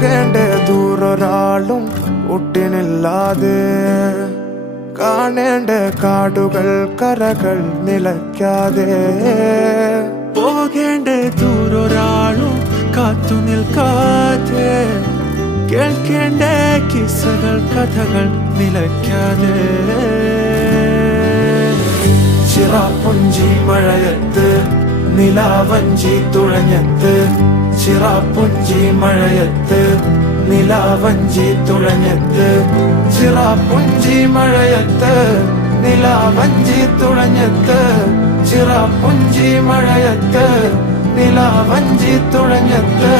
പോകേണ്ട ദൂരൊരാളും ഒട്ടിനില്ലാതെ കാണേണ്ട കാടുകൾ കരകൾ നിലയ്ക്കാതെ പോകേണ്ട ദൂരൊരാളും കാത്തു നിൽക്കാതെ കേൾക്കേണ്ട കിസ്സകൾ കഥകൾ നിലയ്ക്കാതെ ചിറാപ്പുഞ്ചി മഴയത്ത് നിലാവഞ്ചി തുഴഞ്ഞത്ത് ചിറാപ്പുഞ്ചി മഴയത്ത് നിലാവഞ്ചി തുഴഞ്ഞത്ത് ചിറാപ്പുഞ്ചി മഴയത്ത് നിലാവഞ്ചി തുഴഞ്ഞത്ത് ചിറാപ്പുഞ്ചി മഴയത്ത് നിലാവഞ്ചി തുഴഞ്ഞത്ത്